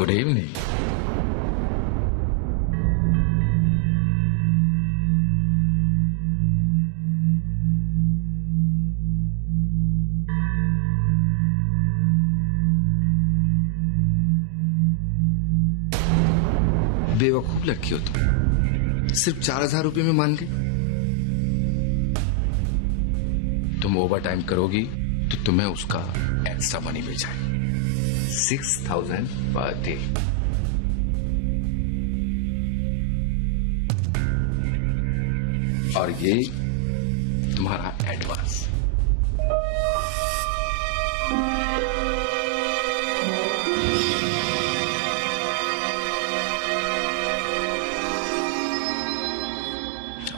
Good evening. बेवकूफ लड़की हो तुम, सिर्फ 4000 रुपये में मान गई। तुम ओवर टाइम करोगी तो तुम्हें उसका एक्स्ट्रा मनी मिल जाए, 6000 पर डे। और ये तुम्हारा एडवांस।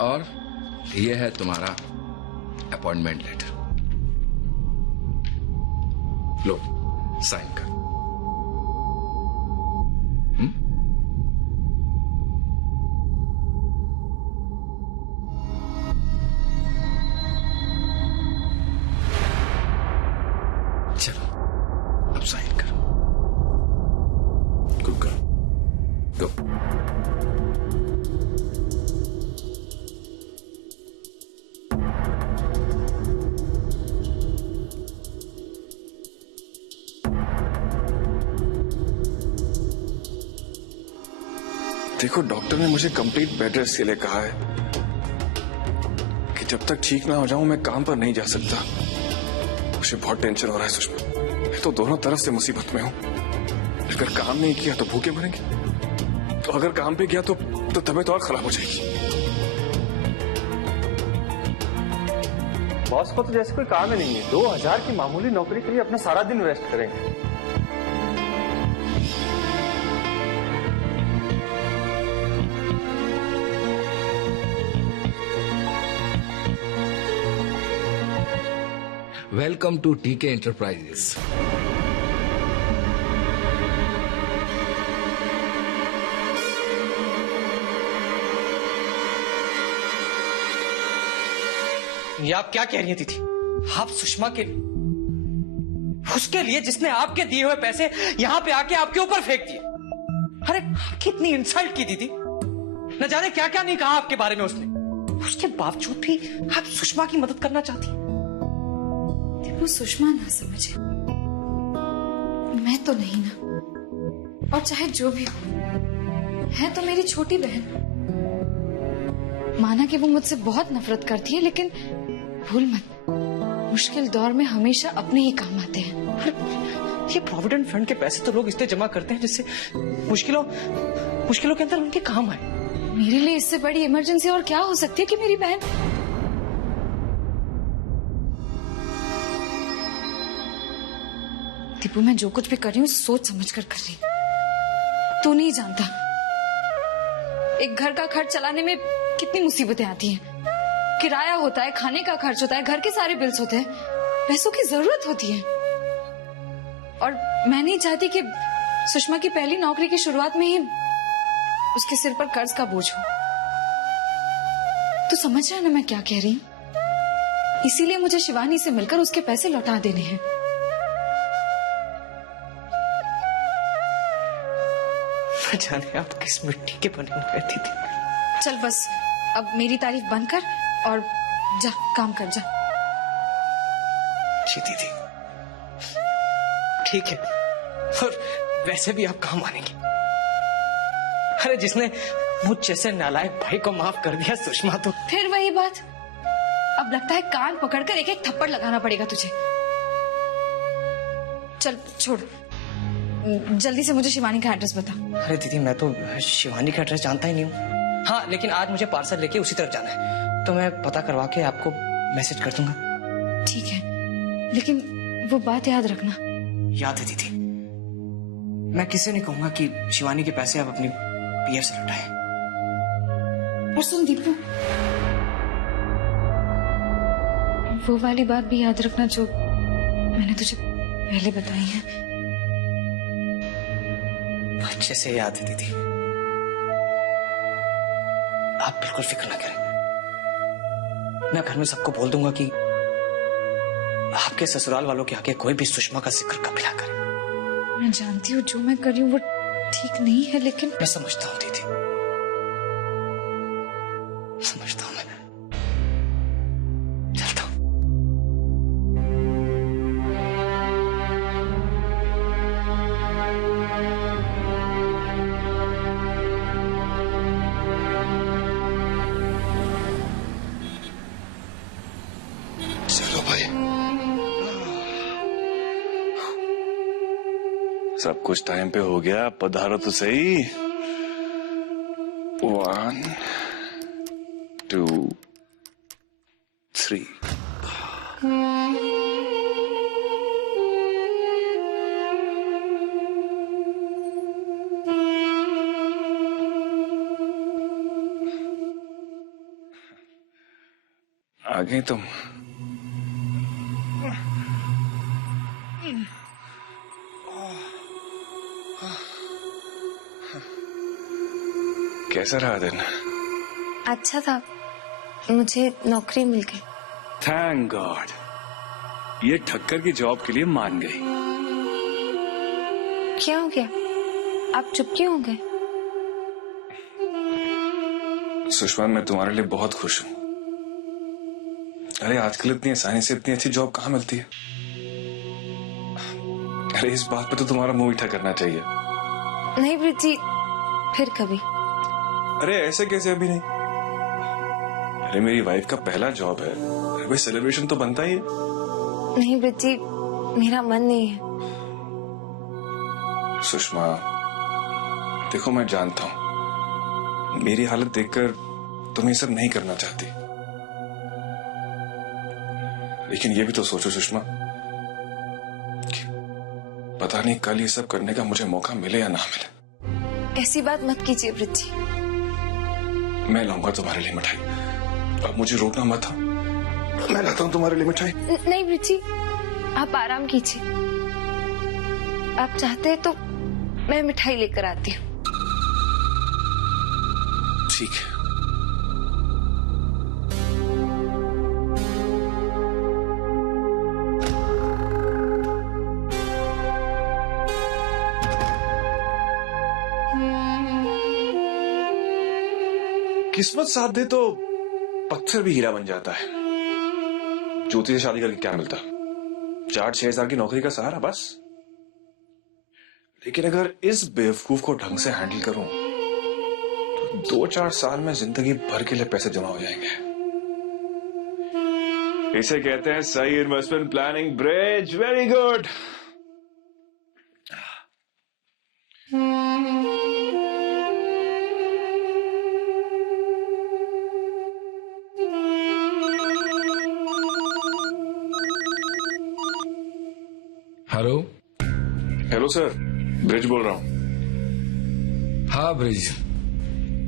और ये है तुम्हारा अपॉइंटमेंट लेटर। लो साइन कर। चलो अब साइन करो। गुड गर्ल, गो। देखो, डॉक्टर ने मुझे कंप्लीट बेड रेस्ट के लिए कहा है कि जब तक ठीक ना हो जाऊं मैं काम पर नहीं जा सकता। मुझे बहुत टेंशन हो रहा है सुषमा, मैं तो दोनों तरफ से मुसीबत में हूं। अगर काम नहीं किया तो भूखे मरेंगे, तो अगर काम पे गया तो तबीयत और खराब हो जाएगी। बॉस को तो जैसे कोई काम ही नहीं है, 2000 की मामूली नौकरी के लिए अपना सारा दिन वेस्ट करेंगे। वेलकम टू टीके एंटरप्राइजेस। ये आप क्या कह रही हैं दीदी? आप सुषमा के, उसके लिए जिसने आपके दिए हुए पैसे यहां पे आके आपके ऊपर फेंक दिए। अरे कितनी इंसल्ट की दीदी, न जाने क्या क्या नहीं कहा आपके बारे में उसने। उसके बावजूद भी आप सुषमा की मदद करना चाहती हैं। वो सुषमा ना समझे, मैं तो नहीं ना। और चाहे जो भी हो, है तो मेरी छोटी बहन। माना कि वो मुझसे बहुत नफरत करती है, लेकिन भूल मत, मुश्किल दौर में हमेशा अपने ही काम आते हैं। ये प्रोविडेंट फंड के पैसे तो लोग इसलिए जमा करते हैं जिससे मुश्किलों के अंदर उनके काम आए। मेरे लिए इससे बड़ी इमरजेंसी और क्या हो सकती है कि मेरी बहन। दीपू, मैं जो कुछ भी कर रही हूँ सोच समझ कर रही हूँ। तू नहीं जानता एक घर का खर्च चलाने में कितनी मुसीबतें आती हैं। किराया होता है, खाने का खर्च होता है, घर के सारे बिल्स होते हैं, पैसों की जरूरत होती है। और मैं नहीं चाहती कि सुषमा की पहली नौकरी की शुरुआत में ही उसके सिर पर कर्ज का बोझ हो। तू समझ रहा है ना मैं क्या कह रही हूँ? इसीलिए मुझे शिवानी से मिलकर उसके पैसे लौटा देने हैं। जाने आप किस मिट्टी के बने हुए दीदी। चल बस, अब मेरी तारीफ बंद कर और जा काम कर जा। जी दीदी, ठीक है। और वैसे भी आप काम आनेंगे। अरे जिसने मुझ जैसे नालायक भाई को माफ कर दिया सुषमा, तो फिर वही बात। अब लगता है कान पकड़कर एक एक थप्पड़ लगाना पड़ेगा तुझे। चल छोड़, जल्दी से मुझे शिवानी का एड्रेस बता। अरे दीदी, मैं तो शिवानी का एड्रेस जानता ही नहीं हूँ। हाँ, लेकिन आज मुझे पार्सल लेके उसी तरफ जाना है, तो मैं पता करवा के आपको मैसेज कर दूंगा। ठीक है, लेकिन वो बात याद रखना। याद है दीदी। मैं किसी नहीं कहूंगा कि शिवानी के पैसे आप अपनी पीएफ से लौटाएं। और सुन दीपू, वो वाली बात भी याद रखना जो मैंने तुझे पहले बताई है। अच्छे से याद है दीदी, आप बिल्कुल फिक्र ना करें। मैं घर में सबको बोल दूंगा कि आपके ससुराल वालों के आगे कोई भी सुषमा का जिक्र कभी ना करे। मैं जानती हूँ जो मैं कर रही हूँ वो ठीक नहीं है, लेकिन मैं समझता हूँ दीदी, समझता हूँ मैं। चलता हूँ। चलो भाई, सब कुछ टाइम पे हो गया, पधारो तो सही। 1 2 3। आ गई तुम। कैसा रहा दिन? अच्छा था, मुझे नौकरी मिल गई। थैंक गॉड, ये ठक्कर की जॉब के लिए मान गई। क्या हो गया? आप चुप क्यों हो गए? सुषमा, मैं तुम्हारे लिए बहुत खुश हूं। अरे आजकल इतनी आसानी से इतनी अच्छी जॉब कहाँ मिलती है। अरे इस बात पे तो तुम्हारा मुंह मीठा करना चाहिए। नहीं ब्रिजी, फिर कभी। अरे ऐसे कैसे अभी नहीं? अरे मेरी वाइफ का पहला जॉब है, अरे भाई सेलिब्रेशन तो बनता ही है। नहीं ब्रिजी, मेरा मन नहीं है। सुषमा देखो, मैं जानता हूं मेरी हालत देखकर तुम ये सब नहीं करना चाहती, लेकिन ये भी तो सोचो सुषमा कि पता नहीं कल ये सब करने का मुझे मौका मिले या ना मिले। ऐसी बात मत कीजिए ब्रिजी। मैं लाऊंगा तुम्हारे लिए मिठाई, अब मुझे रोकना मत था। मैं लाता हूं तुम्हारे लिए मिठाई। नहीं ब्रिजी, आप आराम कीजिए। आप चाहते हैं तो मैं मिठाई लेकर आती हूँ। ठीक है। किस्मत साथ दे तो पत्थर भी हीरा बन जाता है। ज्योति से शादी करके क्या मिलता? 4-6 हजार की नौकरी का सहारा बस। लेकिन अगर इस बेवकूफ को ढंग से हैंडल करूं तो 2-4 साल में जिंदगी भर के लिए पैसे जमा हो जाएंगे। इसे कहते हैं सही investment planning bridge. Very good. Hello. Hello sir, bridge बोल रहा हूं। हाँ ब्रिज,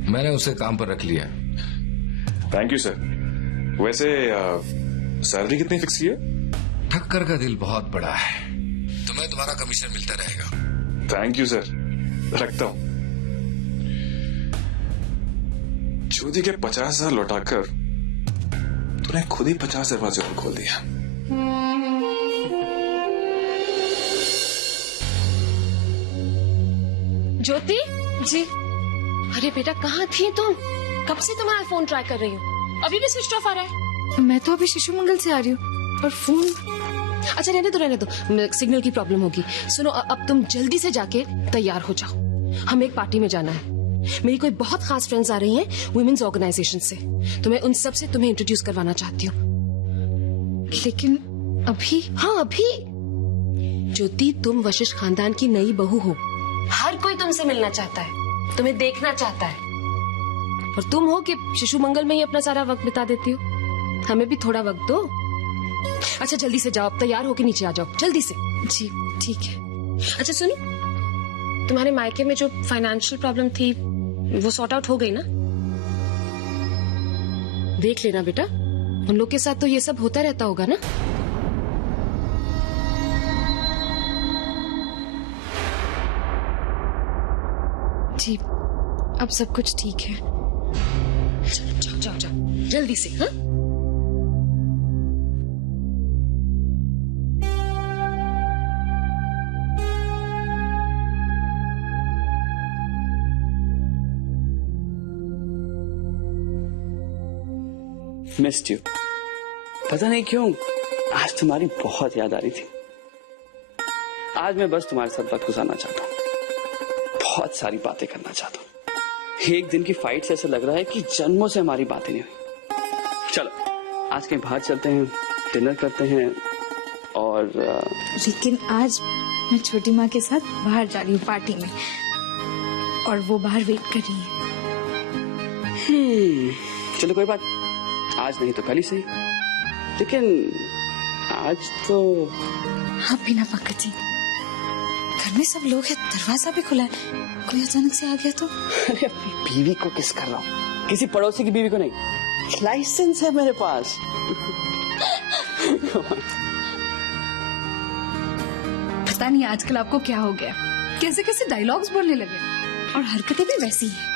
मैंने उसे काम पर रख लिया। Thank you sir. वैसे सैलरी कितनी फिक्स की है? ठक्कर का दिल बहुत बड़ा है, तुम्हें तुम्हारा कमीशन मिलता रहेगा। थैंक यू सर, रखता हूं। ज्योति के 50,000 लौटाकर तूने खुद ही 50 दरवाजे और खोल दिया। ज्योति जी अरे बेटा, कहाँ थी तुम? कब से तुम्हारा फोन ट्राई कर रही हूँ, अभी भी स्विच ऑफ आ रहा है। मैं तो अभी शिशु मंगल से आ रही हूँ और फोन। अच्छा रहने दो, सिग्नल की प्रॉब्लम होगी। सुनो, अब तुम जल्दी से जाके तैयार हो जाओ, हमें एक पार्टी में जाना है। मेरी कोई बहुत खास फ्रेंड्स आ रही हैं वुमेन्स ऑर्गेनाइजेशन से, तो मैं उन सब से तुम्हें इंट्रोड्यूस करवाना चाहती हूँ। लेकिन अभी? हाँ अभी। ज्योति, तुम वशिष्ठ खानदान की नई बहू हो, हर कोई तुमसे मिलना चाहता है, तुम्हें देखना चाहता है, और तुम हो कि शिशु मंगल में ही अपना सारा वक्त बिता देती हो। हमें भी थोड़ा वक्त दो। अच्छा जल्दी से जाओ, तैयार होके नीचे आ जाओ जल्दी से। जी ठीक है। अच्छा सुनो, तुम्हारे मायके में जो फाइनेंशियल प्रॉब्लम थी वो सॉर्ट आउट हो गई ना? देख लेना बेटा, उन लोग के साथ तो ये सब होता रहता होगा ना। जी अब सब कुछ ठीक है। चलो जाओ जाओ जाओ जल्दी से। हाँ मिस्ड यू। पता नहीं क्यों आज तुम्हारी बहुत याद आ रही थी। आज मैं बस तुम्हारे साथ वक्त गुजारना चाहता हूँ, बहुत सारी बातें करना चाहता हूँ। एक दिन की फाइट से ऐसा लग रहा है कि जन्मों से हमारी बातें नहीं हुई। चलो आज कहीं बाहर चलते हैं, डिनर करते हैं। और लेकिन आज मैं छोटी माँ के साथ बाहर जा रही हूँ पार्टी में, और वो बाहर वेट कर रही है। चलो कोई बात, आज नहीं तो कल ही सही। लेकिन आज तो हाँ बिना पंकज जी, घर में सब लोग हैं, दरवाजा भी खुला है, कोई अचानक से आ गया तो। अरे अपनी बीवी को किस कर रहा हूँ, किसी पड़ोसी की बीवी को नहीं। लाइसेंस है मेरे पास। पता नहीं आजकल आपको क्या हो गया, कैसे कैसे डायलॉग्स बोलने लगे, और हरकतें भी वैसी हैं।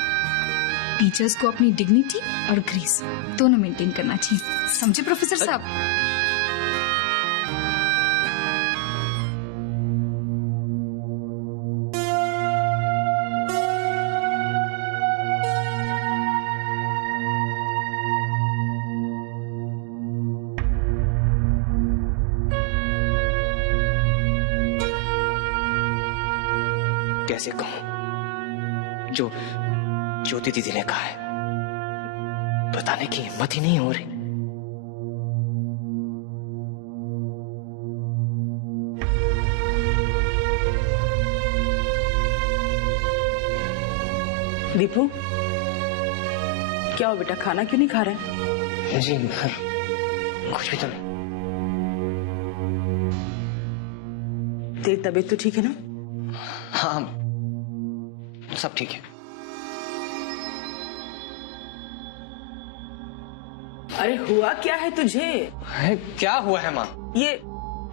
टीचर्स को अपनी डिग्निटी और ग्रेस दोनों मेंटेन करना चाहिए, समझे प्रोफेसर साहब? कैसे कहूं जो ज्योति दीदी ने कहा है, बताने की हिम्मत ही नहीं हो रही। दीपू, क्या हो बेटा, खाना क्यों नहीं खा रहे? जी कुछ भी तो नहीं। तेरी तबीयत तो ठीक है ना? हाँ सब ठीक है। अरे हुआ क्या है तुझे? अरे क्या हुआ है माँ? ये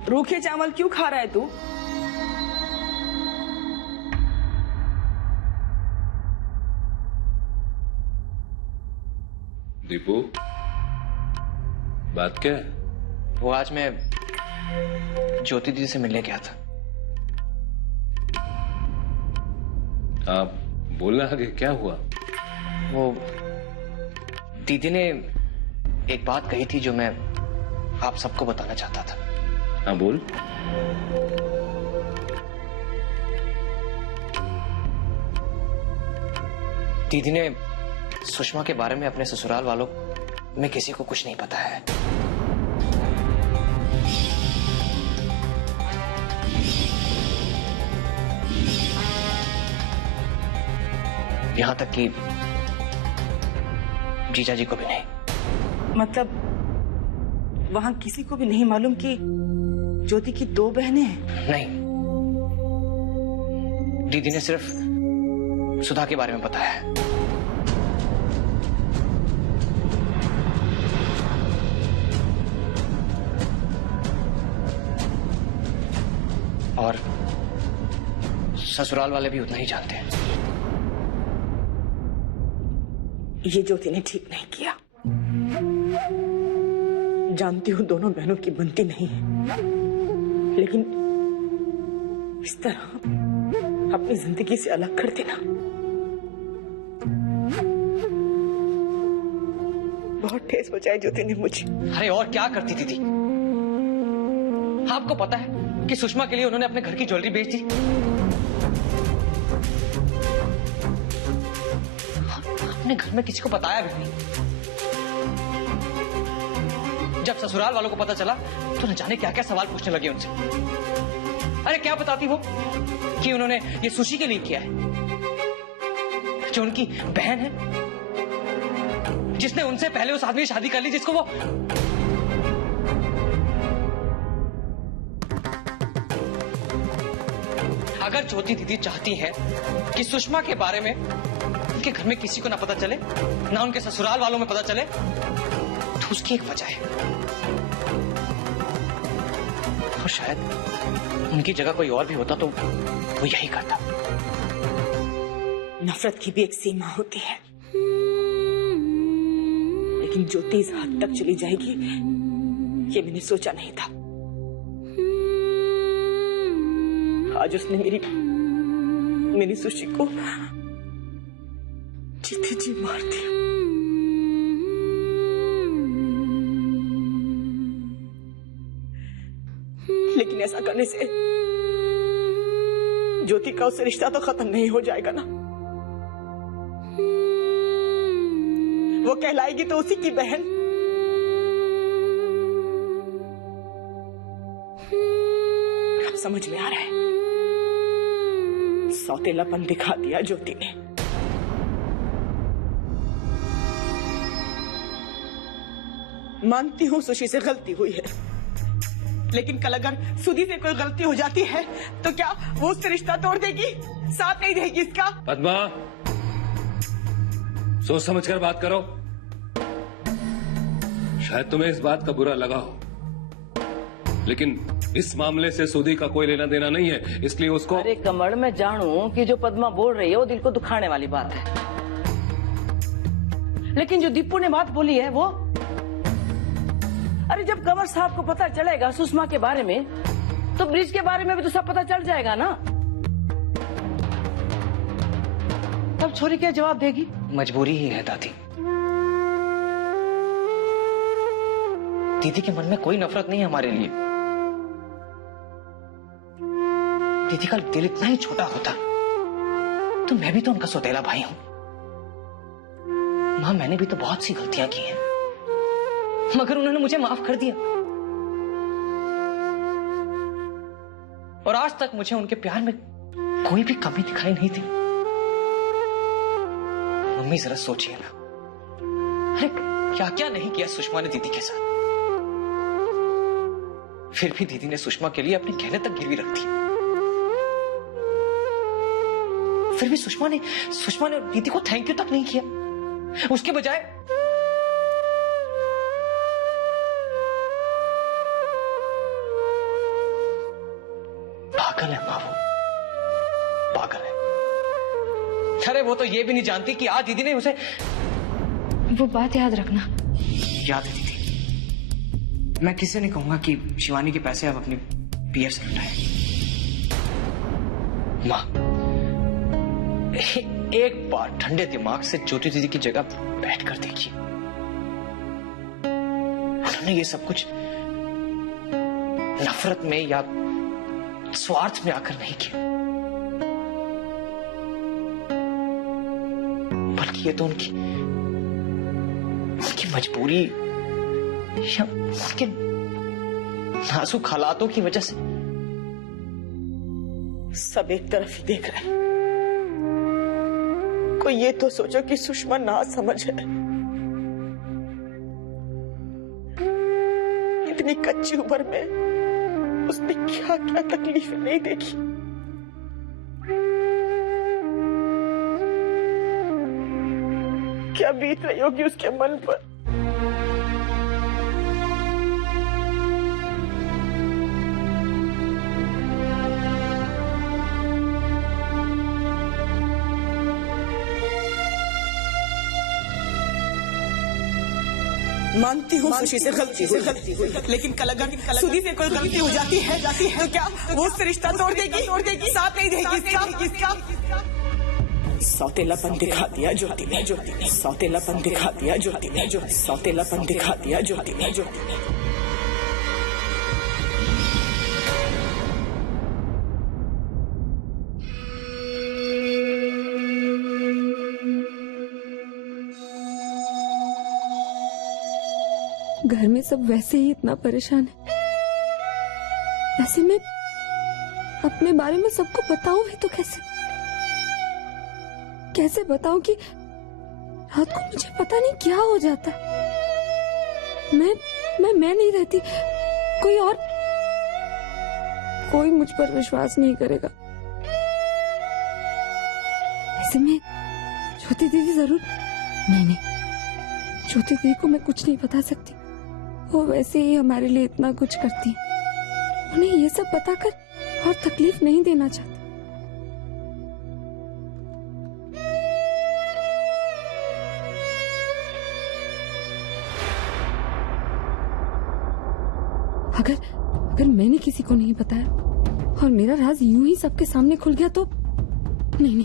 रूखे चावल क्यों खा रहा है तू? दीपू, बात क्या है? वो आज मैं ज्योति दीदी से मिलने गया था। आप बोलना आगे क्या हुआ? वो दीदी ने एक बात कही थी जो मैं आप सबको बताना चाहता था। हाँ बोल। दीदी ने सुषमा के बारे में अपने ससुराल वालों में किसी को कुछ नहीं बताया है। यहां तक कि जीजा जी को भी नहीं। मतलब वहां किसी को भी नहीं मालूम कि ज्योति की 2 बहनें हैं? नहीं, दीदी ने सिर्फ सुधा के बारे में बताया है। और ससुराल वाले भी उतना ही जानते हैं। ये ज्योति ने ठीक नहीं किया। जानती हूँ दोनों बहनों की बनती नहीं है, लेकिन इस तरह अपनी जिंदगी से अलग कर देना बहुत ठेस पहुंचाई ज्योति ने मुझे। अरे और क्या करती दीदी? आपको पता है कि सुषमा के लिए उन्होंने अपने घर की ज्वेलरी बेच दी। अपने घर में किसी को बताया भी नहीं। जब ससुराल वालों को पता चला तो न जाने क्या क्या सवाल पूछने लगे उनसे। अरे क्या बताती वो कि उन्होंने ये सुशी के लिए किया है, जो उनकी बहन है, जिसने उनसे पहले उस आदमी से शादी कर ली, जिसको वो अगर ज्योति दीदी चाहती है कि सुषमा के बारे में उनके घर में किसी को ना पता चले, ना उनके ससुराल वालों में पता चले, तो उसकी एक वजह है। और शायद उनकी जगह कोई और भी होता तो वो यही करता। नफरत की भी एक सीमा होती है, लेकिन ज्योति इस हद तक चली जाएगी ये मैंने सोचा नहीं था। आज उसने मेरी सुशी को जीते जी मार दिया। ऐसा करने से ज्योति का उससे रिश्ता तो खत्म नहीं हो जाएगा ना। वो कहलाएगी तो उसी की बहन। अब समझ में आ रहा है, सौतेलापन दिखा दिया ज्योति ने। मानती हूँ सुशी से गलती हुई है, लेकिन कल अगर सुधी से कोई गलती हो जाती है तो क्या वो उससे रिश्ता तोड़ देगी, साथ नहीं देगी इसका? पद्मा, सोच समझ कर बात करो। शायद तुम्हें इस बात का बुरा लगा हो, लेकिन इस मामले से सुधी का कोई लेना देना नहीं है, इसलिए उसको। अरे कमर, मैं जानूं कि जो पद्मा बोल रही है वो दिल को दुखाने वाली बात है, लेकिन जो दीपू ने बात बोली है वो, अरे जब कमर साहब को पता चलेगा सुषमा के बारे में, तो ब्रिज के बारे में भी तो सब पता चल जाएगा ना। तब छोरी क्या जवाब देगी? मजबूरी ही है दादी। दीदी के मन में कोई नफरत नहीं है हमारे लिए। दीदी का दिल इतना ही छोटा होता तो मैं भी तो उनका सौतेला भाई हूं। मां, मैंने भी तो बहुत सी गलतियां की हैं, मगर उन्होंने मुझे माफ कर दिया। और आज तक मुझे उनके प्यार में कोई भी कमी दिखाई नहीं दी। मम्मी जरा सोचिए ना, अरे क्या क्या नहीं किया सुषमा ने दीदी के साथ, फिर भी दीदी ने सुषमा के लिए अपने गहने तक गिरवी रख दी। फिर भी सुषमा ने दीदी को थैंक यू तक नहीं किया। उसके बजाय पागल है मां, वो पागल है। अरे वो तो ये भी नहीं जानती कि आज दीदी ने उसे। वो बात याद रखना। याद है दीदी, मैं किसी नहीं कहूंगा कि शिवानी के पैसे आप अपनी पीएफ से लुटाए। मां, एक बार ठंडे दिमाग से ज्योति दीदी की जगह बैठकर देखिए। उन्होंने ये सब कुछ नफरत में या स्वार्थ में आकर नहीं किया, बल्कि ये तो उनकी मजबूरी या उनके नाजुक हालातों की वजह से। सब एक तरफ ही देख रहे हैं। कोई ये तो सोचो कि सुषमा ना समझ है, इतनी कच्ची उम्र में उसने क्या क्या तकलीफें नहीं देखी। क्या बीत रही होगी उसके मन पर। मानती हूँ सुशी से गलती हुई, लेकिन कल अगर सुधी से कोई गलती हो जाती है तो क्या वो उससे रिश्ता तोड़ देगी, साथ नहीं देगी इसका? सौतेलापन दिखा दिया ज्योति ने, सौतेलापन दिखा दिया ज्योति ने, सौतेलापन दिखा दिया ज्योति ने। घर में सब वैसे ही इतना परेशान है, ऐसे में अपने बारे में सबको बताऊं भी तो कैसे बताऊं कि रात को मुझे पता नहीं क्या हो जाता है। मैं नहीं रहती, कोई मुझ पर विश्वास नहीं करेगा। ऐसे में ज्योति दीदी जरूर नहीं, ज्योति दीदी को मैं कुछ नहीं बता सकती। वो वैसे ही हमारे लिए इतना कुछ करती है, उन्हें ये सब बताकर और तकलीफ नहीं देना चाहती। अगर मैंने किसी को नहीं बताया और मेरा राज यूं ही सबके सामने खुल गया तो नहीं,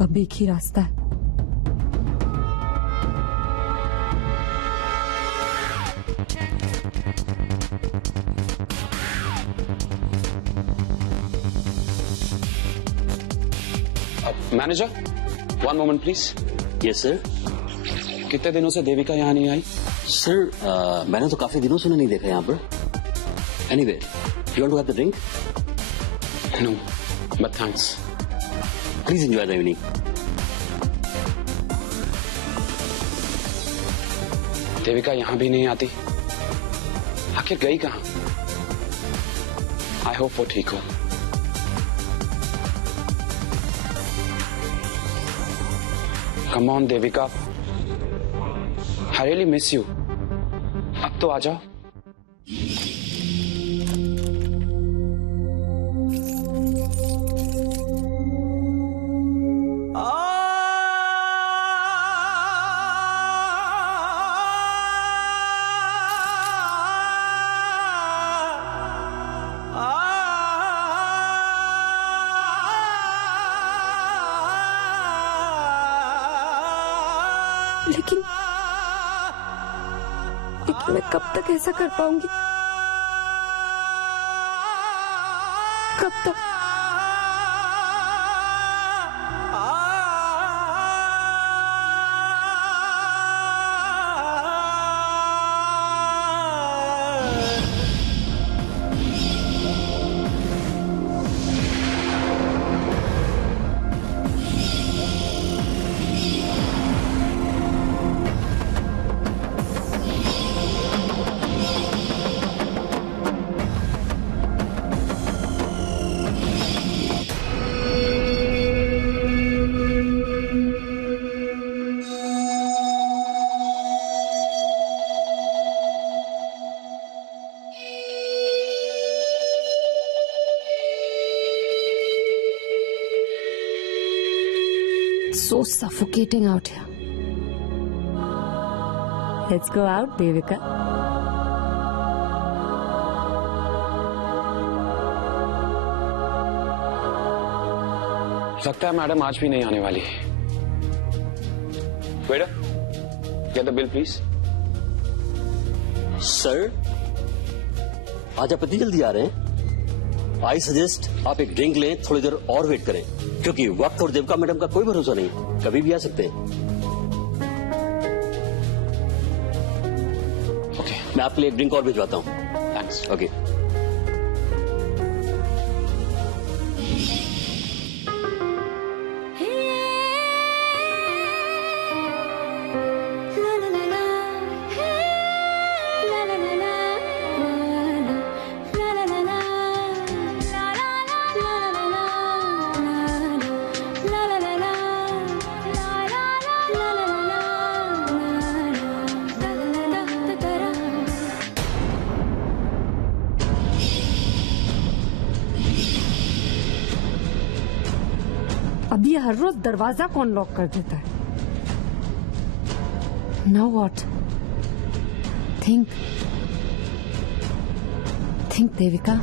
अब एक ही रास्ता है। Manager, one moment please. Yes sir. कितने दिनों से देविका यहाँ नहीं आई? सर मैंने तो काफी दिनों से उन्हें नहीं देखा यहाँ पर। Anyway, you want to have the drink? No, but thanks. Please enjoy the evening. Devika यहाँ भी नहीं आती, आखिर गई कहाँ? आई होप वो ठीक हो। Come on Devika, I really miss you. अब तो आ जाओ। लेकिन मैं कब तक ऐसा कर पाऊंगी? कब तक? So suffocating out here. Let's go out, Devika. लगता है मैडम आज भी नहीं आने वाली। Waiter, get the bill please. Sir, आज आप इतनी जल्दी आ रहे हैं? आई सजेस्ट आप एक ड्रिंक लें, थोड़ी देर और वेट करें, क्योंकि वक्त और देविका मैडम का कोई भरोसा नहीं, कभी भी आ सकते हैं। ओके, मैं आपके लिए एक ड्रिंक और भिजवाता हूँ। थैंक्स। ओके। अब ये हर रोज दरवाजा कौन लॉक कर देता है? Now what? Think, Devika.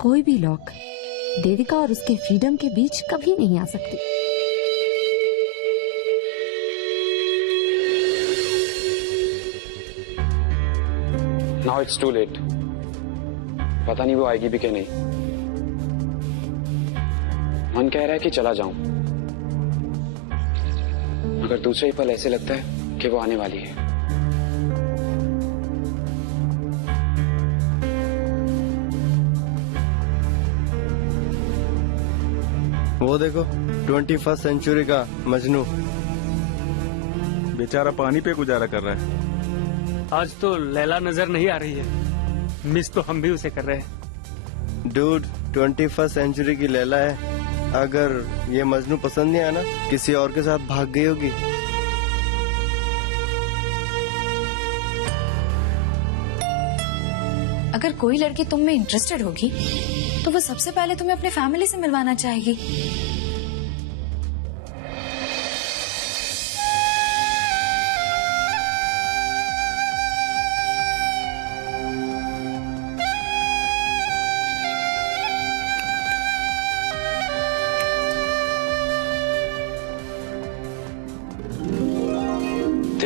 कोई भी लॉक देविका और उसके फ्रीडम के बीच कभी नहीं आ सकती। Now it's too late. पता नहीं वो आएगी भी कि नहीं। मन कह रहा है कि चला जाऊं, मगर दूसरे ही पल ऐसे लगता है कि वो आने वाली है। वो देखो 21st सेंचुरी का मजनू बेचारा पानी पे गुजारा कर रहा है। आज तो लैला नजर नहीं आ रही है, मिस तो हम भी उसे कर रहे हैं। डूड 21st सेंचुरी की लैला है, अगर ये मजनू पसंद नहीं आया ना, किसी और के साथ भाग गई होगी। अगर कोई लड़की तुम में इंटरेस्टेड होगी तो वो सबसे पहले तुम्हें अपने फैमिली से मिलवाना चाहेगी।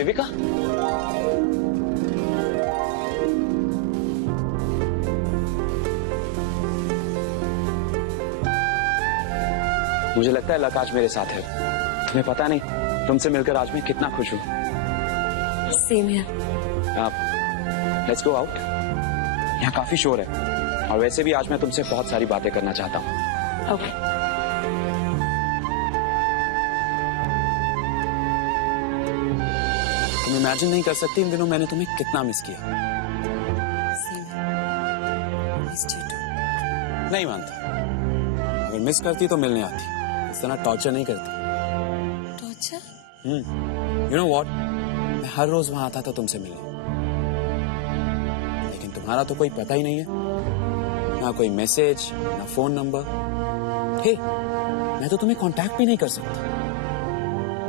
देविका, मुझे लगता है लक आज मेरे साथ है। तुम्हें पता नहीं, तुमसे मिलकर आज मैं कितना खुश हूँ। Same here. Let's go out. यहाँ काफी शोर है और वैसे भी आज मैं तुमसे बहुत सारी बातें करना चाहता हूँ। ओके। तुम इमेजिन नहीं कर सकती इन दिनों मैंने तुम्हें कितना मिस किया। नहीं मानता, अगर मिस करती तो मिलने आती, इस तरह टॉर्चर नहीं करती। टॉर्चर? यू नो व्हाट, मैं हर रोज वहां आता था तुमसे मिलने, लेकिन तुम्हारा तो कोई पता ही नहीं है, ना कोई मैसेज, ना फोन नंबर। हे, मैं तो तुम्हें कांटेक्ट भी नहीं कर सकता।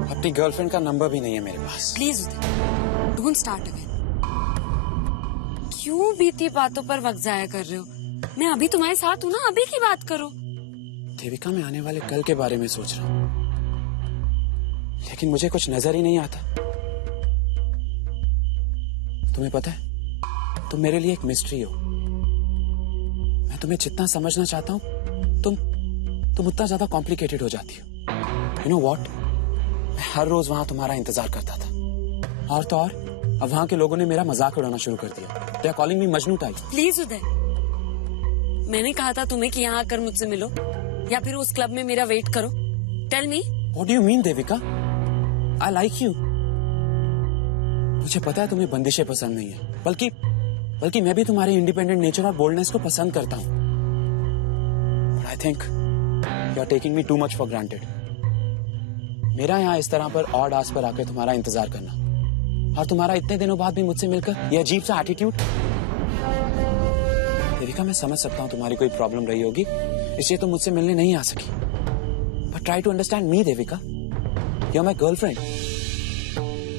अपनी गर्लफ्रेंड का नंबर भी नहीं है मेरे पास। Please don't start again. क्यों बीती बातों पर वक्त जाया कर रहे हो? मैं अभी तुम्हारे साथ हूँ ना, अभी की बात करो। देविका, मैं आने वाले कल के बारे में सोच रहा हूँ, लेकिन मुझे कुछ नजर ही नहीं आता। तुम्हें पता है, तुम मेरे लिए एक मिस्ट्री हो। मैं तुम्हें जितना समझना चाहता हूँ, तुम उतना ज्यादा कॉम्प्लिकेटेड हो जाती हो। यू नो व्हाट, मैं हर रोज वहां तुम्हारा इंतजार करता था, और तो और अब वहां के लोगों ने मेरा मजाक उड़ाना शुरू कर दिया। दे आर कॉलिंग मी मजनू टाइप। प्लीज उदय, मैंने कहा था तुम्हें कि यहाँ आकर मुझसे मिलो या फिर उस क्लब में मेरा वेट करो। Tell me. What do you mean Devika? I like you. मुझे पता है तुम्हें बंदिशें पसंद नहीं है, बल्कि मैं भी तुम्हारे इंडिपेंडेंट नेचर और बोल्डनेस को पसंद करता हूँ। But I think you are taking me too much for granted. मेरा यहाँ इस तरह पर ऑड आस पर आकर तुम्हारा इंतजार करना, और तुम्हारा इतने दिनों बाद भी मुझसे मिलकर यह अजीब सा एटीट्यूड। देविका, मैं समझ सकता हूँ तुम्हारी कोई प्रॉब्लम रही होगी, इसलिए तुम मुझसे मिलने नहीं आ सकी। But try to understand me Devika, you are my girlfriend.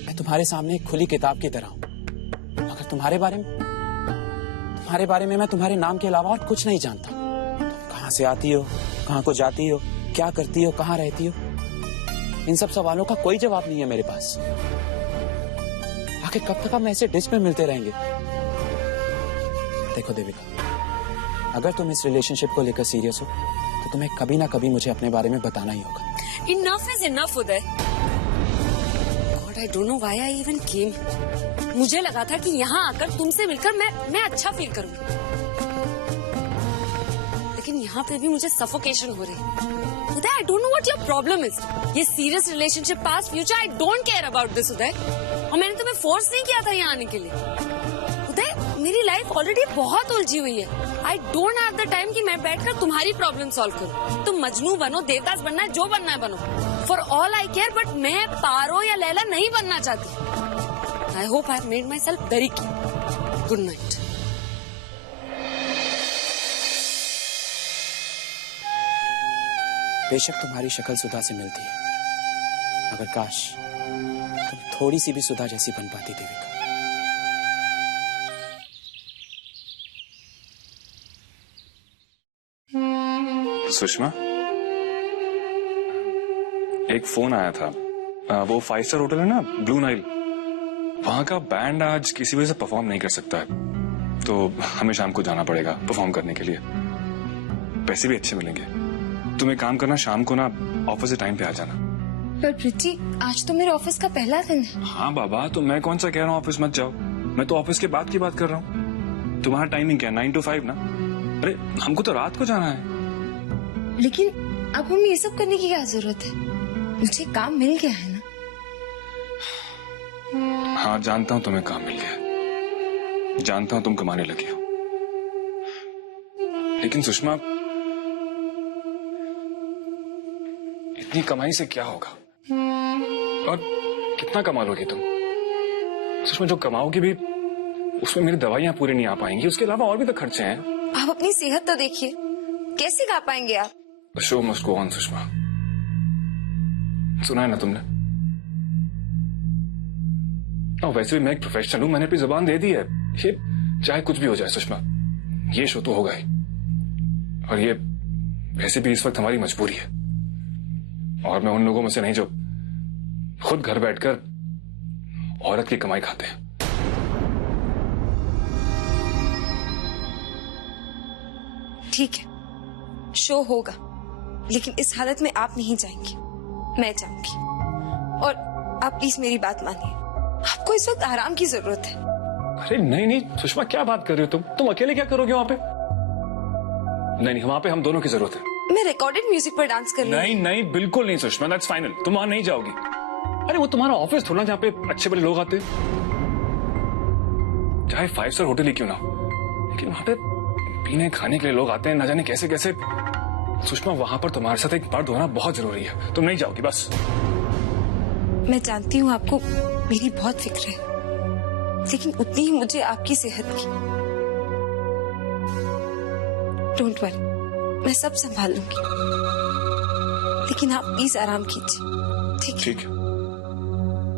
मैं तुम्हारे सामने एक खुली किताब की तरह हूँ। अगर तुम्हारे बारे में मैं तुम्हारे नाम के अलावा और कुछ नहीं जानता। तुम कहाँ से आती हो, कहाँ को जाती हो, क्या करती हो, कहाँ रहती हो, इन सब सवालों का कोई जवाब नहीं है मेरे पास। आखिर कब तक हम ऐसे डिश में मिलते रहेंगे? देखो देविका, अगर तुम इस रिलेशनशिप को लेकर सीरियस हो तो तुम्हें कभी ना कभी मुझे अपने बारे में बताना ही होगा। Enough is enough, Uday. God, I don't know why I even came. मुझे लगा था कि यहाँ आकर तुमसे मिलकर मैं अच्छा फील करूंगी, लेकिन यहाँ पे भी मुझे सफोकेशन हो रही है। उदय, I don't know what your problem is. ये serious relationship, past, future, I don't care about this, उदय। और मैंने तुम्हें फोर्स नहीं किया था यहाँ आने के लिए। उदय, मेरी लाइफ ऑलरेडी बहुत उलझी हुई है। I don't have the time कि मैं बैठकर तुम्हारी प्रॉब्लम सॉल्व करूं। तुम मजनू बनो, देवदास बनना है, जो बनना है बनो। For all I care, but मैं पारो या लैला नहीं बनना चाहती। I hope I have made myself very clear. Good night. बेशक तुम्हारी शक्ल सुधा से मिलती है, मगर काश तुम थोड़ी सी भी सुधा जैसी बन पाती देविका। सुषमा, एक फोन आया था। वो 5 स्टार होटल है ना, ब्लू नाइल, वहां का बैंड आज किसी वजह से परफॉर्म नहीं कर सकता है, तो हमें शाम को जाना पड़ेगा परफॉर्म करने के लिए। पैसे भी अच्छे मिलेंगे। तुम एक काम करना, शाम को ना ऑफिस से टाइम पे आ जाना। पर प्रीति, आज तो मेरे ऑफिस का पहला दिन है। हाँ बाबा, तो मैं कौन सा कह रहा हूँ ऑफिस मत जाओ, मैं तो ऑफिस के बाद की बात कर रहा हूँ। तुम्हारा टाइमिंग क्या है? 9 to 5 ना? अरे हमको तो रात को जाना है। लेकिन अब हमें ये सब करने की क्या जरूरत है? मुझे काम मिल गया है ना। हाँ जानता हूँ तुम्हें काम मिल गया, जानता हूँ तुम कमाने लगी हो, लेकिन सुषमा इतनी कमाई से क्या होगा? और कितना कमा लोगी तुम? सुषमा, जो कमाओगी भी उसमें मेरी दवाइयां पूरी नहीं आ पाएंगी, उसके अलावा और भी तो खर्चे हैं। आप अपनी सेहत तो देखिए, कैसे गा पाएंगे आप? Show must go on Sushma, सुना है ना तुमने? वैसे भी मैं एक प्रोफेशनल हूं, मैंने अपनी जुबान दे दी है। ये चाहे कुछ भी हो जाए सुषमा, ये शो तो होगा ही, और ये वैसे भी इस वक्त हमारी मजबूरी है। और मैं उन लोगों में से नहीं जो खुद घर बैठकर औरत की कमाई खाते हैं। ठीक है, शो होगा, लेकिन इस हालत में आप नहीं जाएंगी, मैं जाऊंगी। और आप प्लीज मेरी बात मानिए, आपको इस वक्त आराम की जरूरत है। अरे नहीं नहीं सुषमा, क्या बात कर रही हो तुम अकेले क्या करोगे वहां पे? नहीं, वहां पे हम दोनों की जरूरत है। मैं रिकॉर्डेड म्यूजिक पर डांस कर नहीं नहीं बिल्कुल नहीं सुषमा, दैट्स फाइनल। तुम वहां नहीं जाओगी। अरे वो तुम्हारा ऑफिस थोड़ा, जहाँ पे अच्छे बड़े लोग आते, चाहे 5 स्टार होटल ही क्यों ना, लेकिन वहां पे पीने खाने के लिए लोग आते हैं, ना जाने कैसे कैसे। सुषमा, वहां पर तुम्हारे साथ एक मर्द होना बहुत जरूरी है। तुम नहीं जाओगी बस। मैं जानती हूँ आपको मेरी बहुत फिक्र है, लेकिन उतनी ही मुझे आपकी सेहत की। डोंट वरी, मैं सब संभाल लूंगी, लेकिन आप प्लीज आराम कीजिए। ठीक है,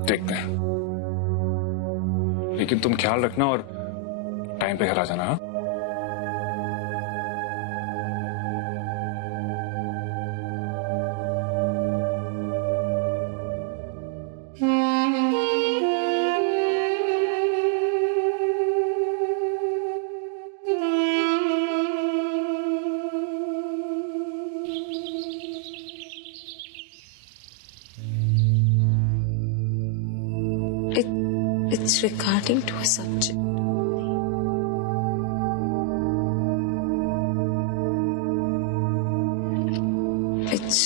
देखते हैं, लेकिन तुम ख्याल रखना और टाइम पे घर आ जाना। हाँ? It's regarding to a subject. It's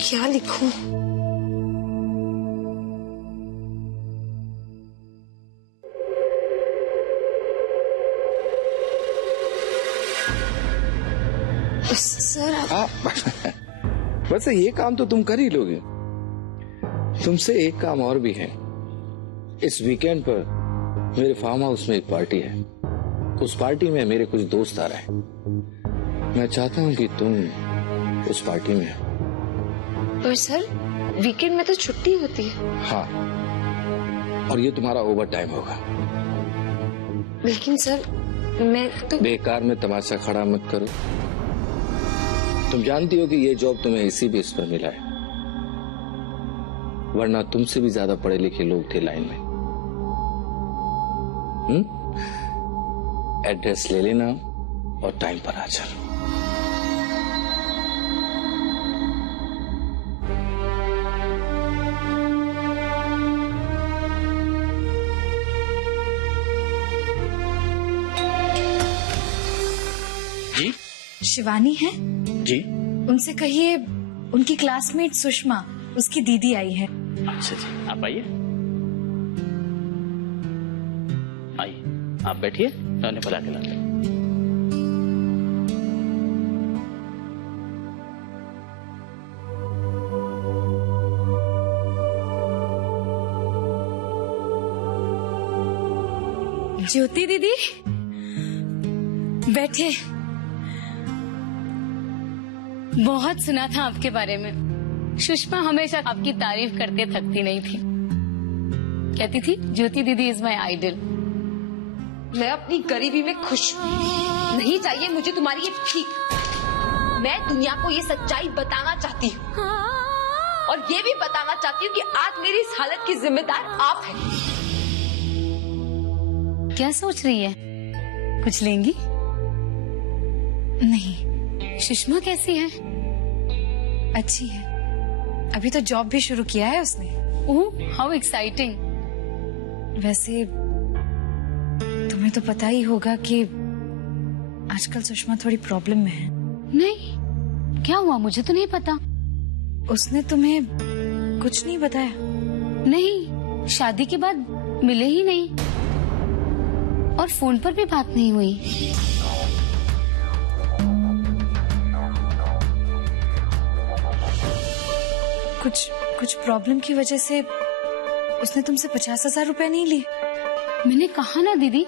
क्या लिखूं? सर वैसे ये काम तो तुम कर ही लोगे। तुमसे एक काम और भी है। इस वीकेंड पर मेरे फार्म हाउस में एक पार्टी है। उस पार्टी में मेरे कुछ दोस्त आ रहे हैं। मैं चाहता हूँ कि तुम उस पार्टी में हो। पर सर, वीकेंड में तो छुट्टी होती है। हाँ, और ये तुम्हारा ओवर टाइम होगा। लेकिन सर, मैं तो बेकार में तमाशा खड़ा मत करो। तुम जानती हो कि ये जॉब तुम्हें इसी बेस पर मिला है, वरना तुमसे भी ज्यादा पढ़े लिखे लोग थे लाइन में। एड्रेस ले लेना और टाइम पर आ जाना। जी, शिवानी है जी। उनसे कहिए उनकी क्लासमेट सुषमा, उसकी दीदी आई है। अच्छा जी, आप आइए आइए, आप बैठिए, मैं उन्हें बुला के लाता हूं। ज्योति दीदी, बैठे। बहुत सुना था आपके बारे में। सुषमा हमेशा आपकी तारीफ करते थकती नहीं थी। कहती थी ज्योति दीदी इज माई आइडल। मैं अपनी गरीबी में खुश हूँ। नहीं चाहिए मुझे तुम्हारी ये भीख। मैं दुनिया को ये सच्चाई बताना चाहती हूँ, और ये भी बताना चाहती हूँ कि आज मेरी इस हालत की जिम्मेदार आप हैं। क्या सोच रही है? कुछ लेंगी? नहीं। सुषमा कैसी है? अच्छी है, अभी तो जॉब भी शुरू किया है उसने। ओह, हाउ एक्साइटिंग। वैसे तुम्हें तो पता ही होगा कि आजकल सुषमा थोड़ी प्रॉब्लम में है। नहीं, क्या हुआ? मुझे तो नहीं पता। उसने तुम्हें कुछ नहीं बताया? नहीं, शादी के बाद मिले ही नहीं और फोन पर भी बात नहीं हुई। कुछ प्रॉब्लम की वजह से उसने तुमसे 50,000 रुपए नहीं लिए? मैंने कहा ना दीदी,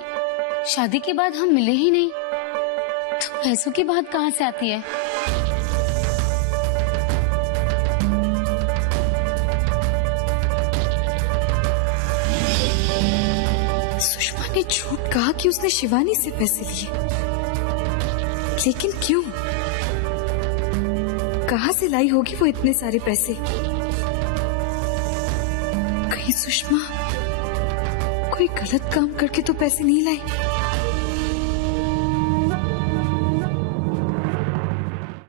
शादी के बाद हम मिले ही नहीं, तो पैसों की बात कहाँ से आती है? सुषमा ने झूठ कहा कि उसने शिवानी से पैसे लिए, लेकिन क्यों? कहाँ से लाई होगी वो इतने सारे पैसे? कहीं कहीं सुषमा कोई गलत काम करके तो पैसे नहीं लाई।